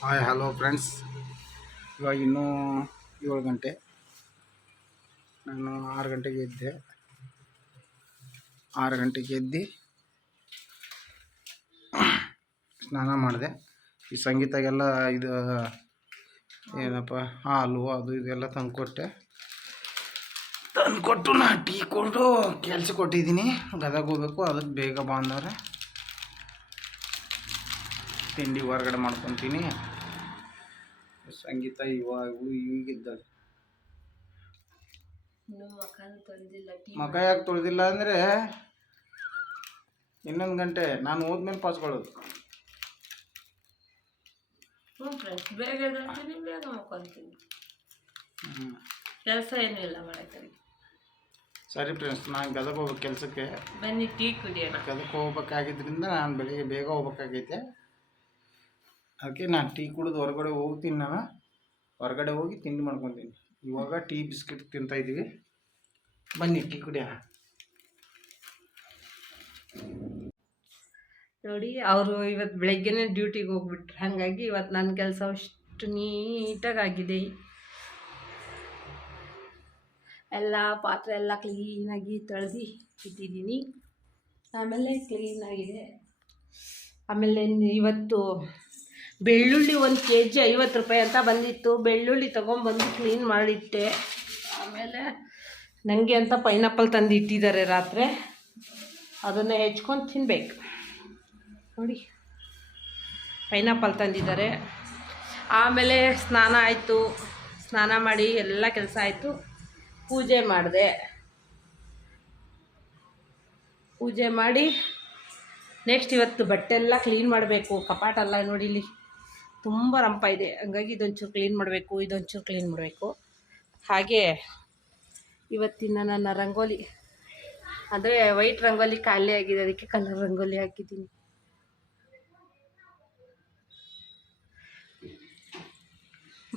Hi hello friends ಇವಾಗ ಇನ್ನೂ ಏಳು ಗಂಟೆ. ನಾನು ಆರು ಗಂಟೆಗೆ ಎದ್ದೆ. ಆರು ಗಂಟೆಗೆ ಎದ್ದು ಸ್ನಾನ ಮಾಡಿದೆ. ಈ ಸಂಗೀತಗೆಲ್ಲ ಇದು, ಏನಪ್ಪ, ಹಾಲು ಅದು ಇದೆಲ್ಲ ತಂದುಕೊಟ್ಟೆ ತಂದುಕೊಟ್ಟು ನಾ ಟೀ ಕೊಟ್ಟು ಕೆಲಸ ಕೊಟ್ಟಿದ್ದೀನಿ. ಗದಗ ಹೋಗ್ಬೇಕು, ಅದಕ್ಕೆ ಬೇಗ ಬಾ ಅಂದವ್ರೆ ತಿಂಡಿ ಹೊರಗಡೆ ಮಾಡ್ಕೊತೀನಿ. ಸಂಗೀತ ಇವಾಗ ಈಗಿದ್ದಾಳೆ ಮಗ ಯಾಕೆ ತೊಳೆದಿಲ್ಲ ಅಂದರೆ ಇನ್ನೊಂದು ಗಂಟೆ ನಾನು ಹೋದ್ಮೇಲೆ ಪಾಸ್ಕೊಳ್ಳೋದು ಬೇಗ ಎದ್ದೇಳ್ತೀನಿ ಬೇಗ ಮಕ್ಕೊಂತೀನಿ ಕೆಲಸ ಏನೂ ಇಲ್ಲ ಮಾಡಕ್ಕೆ ಸರಿ ಫ್ರೆಂಡ್ಸ್ ನಾನು ಗದಗ ಹೋಗ್ಬೇಕು ಕೆಲಸಕ್ಕೆ. ಬನ್ನಿ ಟೀ ಕುಡಿಯೋಣ. ಗದಗ ಹೋಗ್ಬೇಕಾಗಿದ್ದರಿಂದ ನಾನು ಬೆಳಿಗ್ಗೆ ಬೇಗ ಹೋಗ್ಬೇಕಾಗೈತೆ. ಅದಕ್ಕೆ ನಾನು ಟೀ ಕುಡಿದು ಹೊರಗಡೆ ಹೋಗ್ತೀನಿ ನಾನು ಹೊರಗಡೆ ಹೋಗಿ ತಿಂಡಿ ಮಾಡ್ಕೊತೀನಿ. ಇವಾಗ ಟೀ ಬಿಸ್ಕೆಟ್ ತಿಂತಾ ಇದ್ದೀವಿ. ಬನ್ನಿ, ಟೀ ಕುಡಿಯೋಣ. ನೋಡಿ, ಅವರು ಇವತ್ತು ಬೆಳಗ್ಗೆನೇ ಡ್ಯೂಟಿಗೆ ಹೋಗ್ಬಿಟ್ರು. ಹಾಗಾಗಿ ಇವತ್ತು ನನ್ನ ಕೆಲಸ ಅಷ್ಟು ನೀಟಾಗಿ ಆಗಿದೆ ಎಲ್ಲ ಪಾತ್ರೆ ಎಲ್ಲ ಕ್ಲೀನಾಗಿ ತೊಳೆದು ಇಟ್ಟಿದ್ದೀನಿ. ಆಮೇಲೆ ಕ್ಲೀನಾಗಿದೆ ಆಮೇಲೆ ಇವತ್ತು ಬೆಳ್ಳುಳ್ಳಿ ಒಂದು ಕೆ ಜಿ ಐವತ್ತು ರೂಪಾಯಿ ಅಂತ ಬಂದಿತ್ತು. ಬೆಳ್ಳುಳ್ಳಿ ತೊಗೊಂಬಂದು ಕ್ಲೀನ್ ಮಾಡಿಟ್ಟೆ. ಆಮೇಲೆ ನನಗೆ ಅಂತ ಪೈನಾಪಲ್ ತಂದು ಇಟ್ಟಿದ್ದಾರೆ ರಾತ್ರಿ. ಅದನ್ನು ಹೆಚ್ಕೊಂಡು ತಿನ್ನಬೇಕು ನೋಡಿ. ಪೈನಾಪಲ್ ತಂದಿದ್ದಾರೆ. ಆಮೇಲೆ ಸ್ನಾನ ಆಯಿತು. ಸ್ನಾನ ಮಾಡಿ ಎಲ್ಲ ಕೆಲಸ ಆಯಿತು. ಪೂಜೆ ಮಾಡಿದೆ. ಪೂಜೆ ಮಾಡಿ ನೆಕ್ಸ್ಟ್ ಇವತ್ತು ಬಟ್ಟೆ ಎಲ್ಲ ಕ್ಲೀನ್ ಮಾಡಬೇಕು ಕಪಾಟ ನೋಡಿಲಿ ತುಂಬ ರಂಪ ಇದೆ. ಹಂಗಾಗಿ ಇದೊಂಚೂರು ಕ್ಲೀನ್ ಮಾಡಬೇಕು, ಇದೊಂಚೂರು ಕ್ಲೀನ್ ಮಾಡಬೇಕು. ಹಾಗೆ ಇವತ್ತಿನ ನನ್ನ ರಂಗೋಲಿ, ಅಂದರೆ ವೈಟ್ ರಂಗೋಲಿ ಖಾಲಿ ಆಗಿದೆ, ಅದಕ್ಕೆ ಕಲರ್ ರಂಗೋಲಿ ಹಾಕಿದ್ದೀನಿ.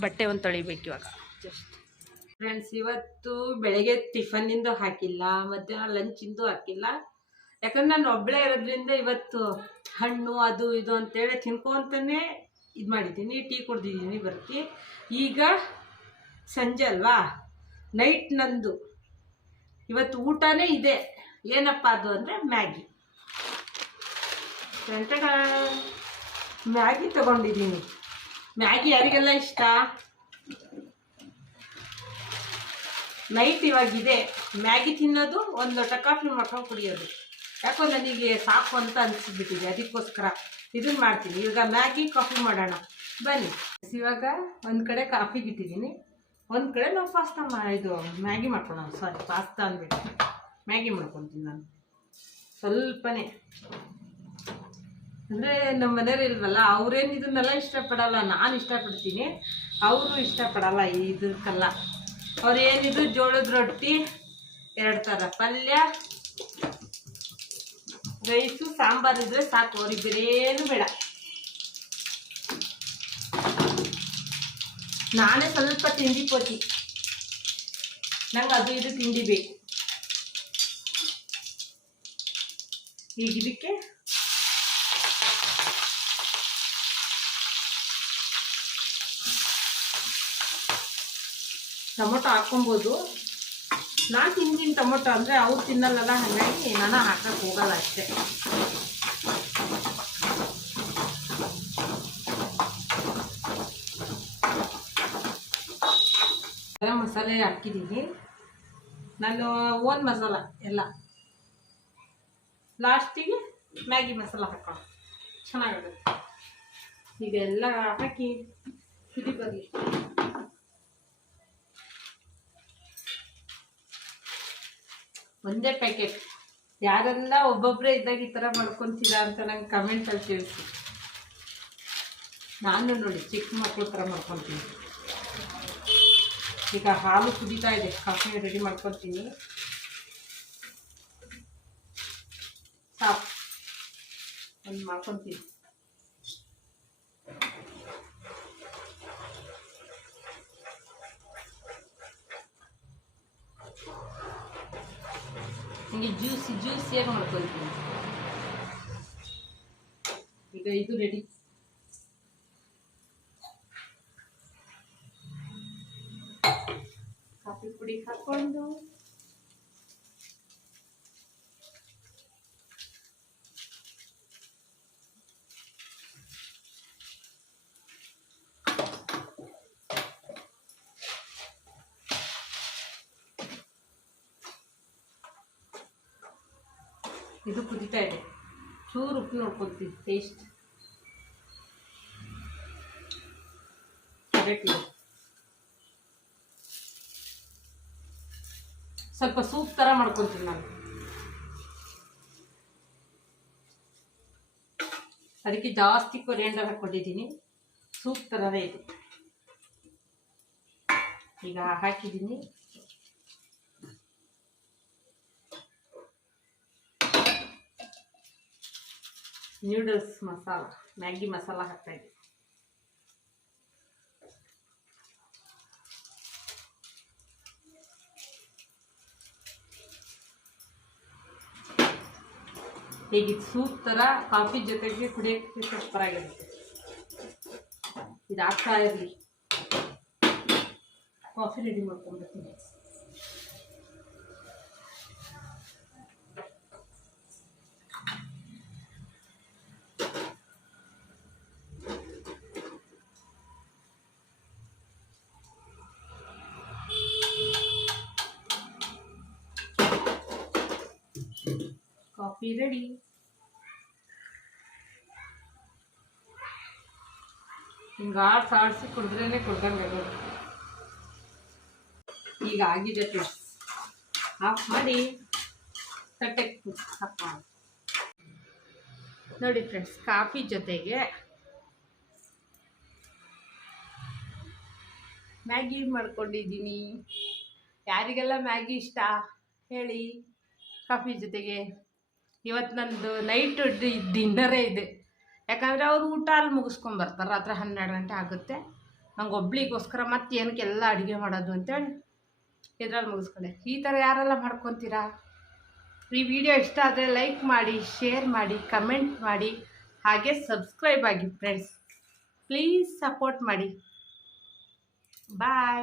ಬಟ್ಟೆ ಒಂದು ತೊಳಿಬೇಕು ಇವಾಗ ಜಸ್ಟ್ ಫ್ರೆಂಡ್ಸ್ ಇವತ್ತು ಬೆಳಗ್ಗೆ ಟಿಫನ್ನಿಂದು ಹಾಕಿಲ್ಲ, ಮಧ್ಯಾಹ್ನ ಲಂಚಿಂದು ಹಾಕಿಲ್ಲ. ಯಾಕಂದ್ರೆ ನಾನು ಒಬ್ಬಳೇ ಇರೋದ್ರಿಂದ ಇವತ್ತು ಹಣ್ಣು, ಅದು, ಇದು ಅಂತೇಳಿ ತಿನ್ಕೊಂತಾನೆ ಇದು ಮಾಡಿದ್ದೀನಿ, ಟೀ ಕುಡ್ದಿದ್ದೀನಿ, ಬರ್ತಿ. ಈಗ ಸಂಜೆ ಅಲ್ವಾ? ನೈಟ್ ನಂದು. ಇವತ್ತು ಊಟನೇ ಇದೆ. ಏನಪ್ಪ ಅದು ಅಂದರೆ ಮ್ಯಾಗಿ. ಗಂಟೆಗ ಮ್ಯಾಗಿ ತಗೊಂಡಿದ್ದೀನಿ. ಮ್ಯಾಗಿ ಯಾರಿಗೆಲ್ಲ ಇಷ್ಟ? ನೈಟ್ ಇವಾಗಿದೆ. ಮ್ಯಾಗಿ ತಿನ್ನೋದು, ಒಂದು ಲೋಟ ಕಾಫಿ ಮಾಡ್ಕೊಂಡು ಕುಡಿಯೋದು. ಯಾಕೋ ನನಗೆ ಸಾಕು ಅಂತ ಅನಿಸ್ಬಿಟ್ಟಿದೆ, ಅದಕ್ಕೋಸ್ಕರ. ಇದನ್ನ ಮಾಡ್ತೀನಿ. ಇವಾಗ ಮ್ಯಾಗಿ ಕಾಫಿ ಮಾಡೋಣ. ಬನ್ನಿ. ಇವಾಗ ಒಂದು ಕಡೆ ಕಾಫಿಗೆ ಇಟ್ಟಿದ್ದೀನಿ ಒಂದು ಕಡೆ ನಾವು ಪಾಸ್ತಾ ಮಾ ಇದು ಮ್ಯಾಗಿ ಮಾಡ್ಕೊಳ್ಳೋಣ. ಸಾರಿ ಪಾಸ್ತಾ ಅಂದ್ಬಿಟ್ಟು. ಮ್ಯಾಗಿ ಮಾಡ್ಕೊತೀನಿ ನಾನು. ಸ್ವಲ್ಪನೇ. ಅಂದರೆ ನಮ್ಮ ಮನೆಯವ್ರು ಇಲ್ವಲ್ಲ, ಅವ್ರೇನು ಇದನ್ನೆಲ್ಲ ಇಷ್ಟಪಡಲ್ಲ. ನಾನು ಇಷ್ಟಪಡ್ತೀನಿ. ಅವರು ಇಷ್ಟಪಡಲ್ಲ ಇದಕ್ಕೆಲ್ಲ ಅವ್ರು ಏನಿದು ಜೋಳದ ರೊಟ್ಟಿ, ಎರಡು ಥರ ಪಲ್ಯ ರೈಸು ಸಾಂಬಾರು ಇದ್ರೆ ಸಾಕು, ಅವ್ರಿಗೆ ಬೇಡ. ನಾನೇ ಸ್ವಲ್ಪ ತಿಂಡಿ ಪೋತಿ. ನಂಗೆ ಅದು ಇದು ತಿಂಡಿ ಬೇಕು. ಈಗ ಇದಕ್ಕೆ ಟೊಮೊಟೊ ಹಾಕೊಬೋದು ನಾನು ತಿಂತೀನಿ ಟೊಮೊಟೊ ಅಂದರೆ ಅವ್ರು ತಿನ್ನಲ್ಲಲ್ಲ, ಹಾಗಾಗಿ ನಾನು ಹಾಕಕ್ಕೆ ಹೋಗಲ್ಲ ಅಷ್ಟೇ. ಮಸಾಲೆ ಹಾಕಿದ್ದೀನಿ ನಾನು ಓನ್ ಮಸಾಲ ಎಲ್ಲ. ಲಾಸ್ಟಿಗೆ ಮ್ಯಾಗಿ ಮಸಾಲ ಹಾಕೋ ಚೆನ್ನಾಗಿರುತ್ತೆ. ಇದೆಲ್ಲ ಹಾಕಿ ಕುದಿ ಬರಲಿ ಒಂದೇ ಪ್ಯಾಕೆಟ್ ಯಾರೆಲ್ಲ ಒಬ್ಬೊಬ್ಬರೇ ಇದ್ದಾಗ ಈ ಥರ ಮಾಡ್ಕೊತೀರಾ ಅಂತ ನಂಗೆ ಕಮೆಂಟಲ್ಲಿ ತಿಳಿಸಿ ನಾನು ನೋಡಿ ಚಿಕ್ಕ ಮಕ್ಕಳ ಥರ ಮಾಡ್ಕೊತೀನಿ. ಈಗ ಹಾಲು ಕುದೀತಾ ಇದೆ. ಕಾಫಿ ರೆಡಿ ಮಾಡ್ಕೊತೀನಿ. ಸಾಕು. ಒಂದು ಮಾಡ್ಕೊತೀನಿ. ಹಿಂಗೆ ಜ್ಯೂಸಿ ಜ್ಯೂಸಿಯಾಗಿ ಮಾಡ್ಕೊಳ್ತೀನಿ ಈಗ ಇದು ರೆಡಿ ಕಾಫಿ ಪುಡಿ ಹಾಕ್ಕೊಂಡು ಇದು ಕುದಿತಾ ಇದೆ. ಚೂರು ಉಪ್ಪು ನೋಡ್ಕೊಳ್ತೀವಿ ಟೇಸ್ಟ್ ಸ್ವಲ್ಪ ಸೂಪ್ ಥರ ಮಾಡ್ಕೊತೀನಿ ನಾನು. ಅದಕ್ಕೆ ಜಾಸ್ತಿ ಕೊರಿಯಂಡರ್ ಹಾಕ್ಕೊಂಡಿದ್ದೀನಿ. ಸೂಪ್ ಥರನೇ ಇದೆ. ಈಗ ಹಾಕಿದ್ದೀನಿ. ನ್ಯೂಡಲ್ಸ್ ಮಸಾಲ ಮ್ಯಾಗಿ ಮಸಾಲ ಹಾಕ್ತಾ ಇದ್ದೀವಿ ಹೀಗಿದ್ದು ಸೂಪ್ ಥರ ಕಾಫಿ ಜೊತೆಗೆ ಕುಡಿಯೋಕ್ಕೆ ಸೂಪರ್ ಆಗಿರುತ್ತೆ. ಆಗ್ತಾ ಇರಲಿ. ಕಾಫಿ ರೆಡಿ ಮಾಡ್ಕೊಂಡ್ಬರ್ತೀನಿ ಕಾಫಿ ರೆಡಿ. ಹಿಂಗೆ ಆಡ್ಸಿ ಆಡಿಸಿ ಕುಡಿದ್ರೇ ಕುಡ್ದಂಗೆ ಈಗ ಆಗಿದೆ ಫ್ರೆಂಡ್ಸ್. ಆಫ್ ಮಾಡಿ. ಮಾಡಿ. ನೋಡಿ ಫ್ರೆಂಡ್ಸ್, ಕಾಫಿ ಜೊತೆಗೆ ಮ್ಯಾಗಿ ಮಾಡ್ಕೊಂಡಿದ್ದೀನಿ. ಯಾರಿಗೆಲ್ಲ ಮ್ಯಾಗಿ ಇಷ್ಟ ಹೇಳಿ. ಕಾಫಿ ಜೊತೆಗೆ ಇವತ್ತು ನಂದು ನೈಟ್ ಡಿನ್ನರೇ ಇದೆ ಯಾಕಂದರೆ ಅವರು ಊಟ ಅಲ್ಲಿ ಮುಗಿಸ್ಕೊಂಬರ್ತಾರೆ ರಾತ್ರಿ ಹನ್ನೆರಡು ಗಂಟೆ ಆಗುತ್ತೆ. ನಂಗೆ ಒಬ್ಳಿಗೋಸ್ಕರ ಮತ್ತೆ ಏನಕ್ಕೆಲ್ಲ ಅಡುಗೆ ಮಾಡೋದು ಅಂತೇಳಿ ಇದ್ರಲ್ಲಿ ಮುಗಿಸ್ಕೊಂಡೆ. ಈ ಥರ ಯಾರೆಲ್ಲ ಮಾಡ್ಕೊತೀರಾ? ಈ ವಿಡಿಯೋ ಇಷ್ಟ ಆದರೆ ಲೈಕ್ ಮಾಡಿ ಶೇರ್ ಮಾಡಿ ಕಮೆಂಟ್ ಮಾಡಿ, ಹಾಗೆ ಸಬ್ಸ್ಕ್ರೈಬ್ ಆಗಿ ಫ್ರೆಂಡ್ಸ್ ಪ್ಲೀಸ್ ಸಪೋರ್ಟ್ ಮಾಡಿ. ಬಾಯ್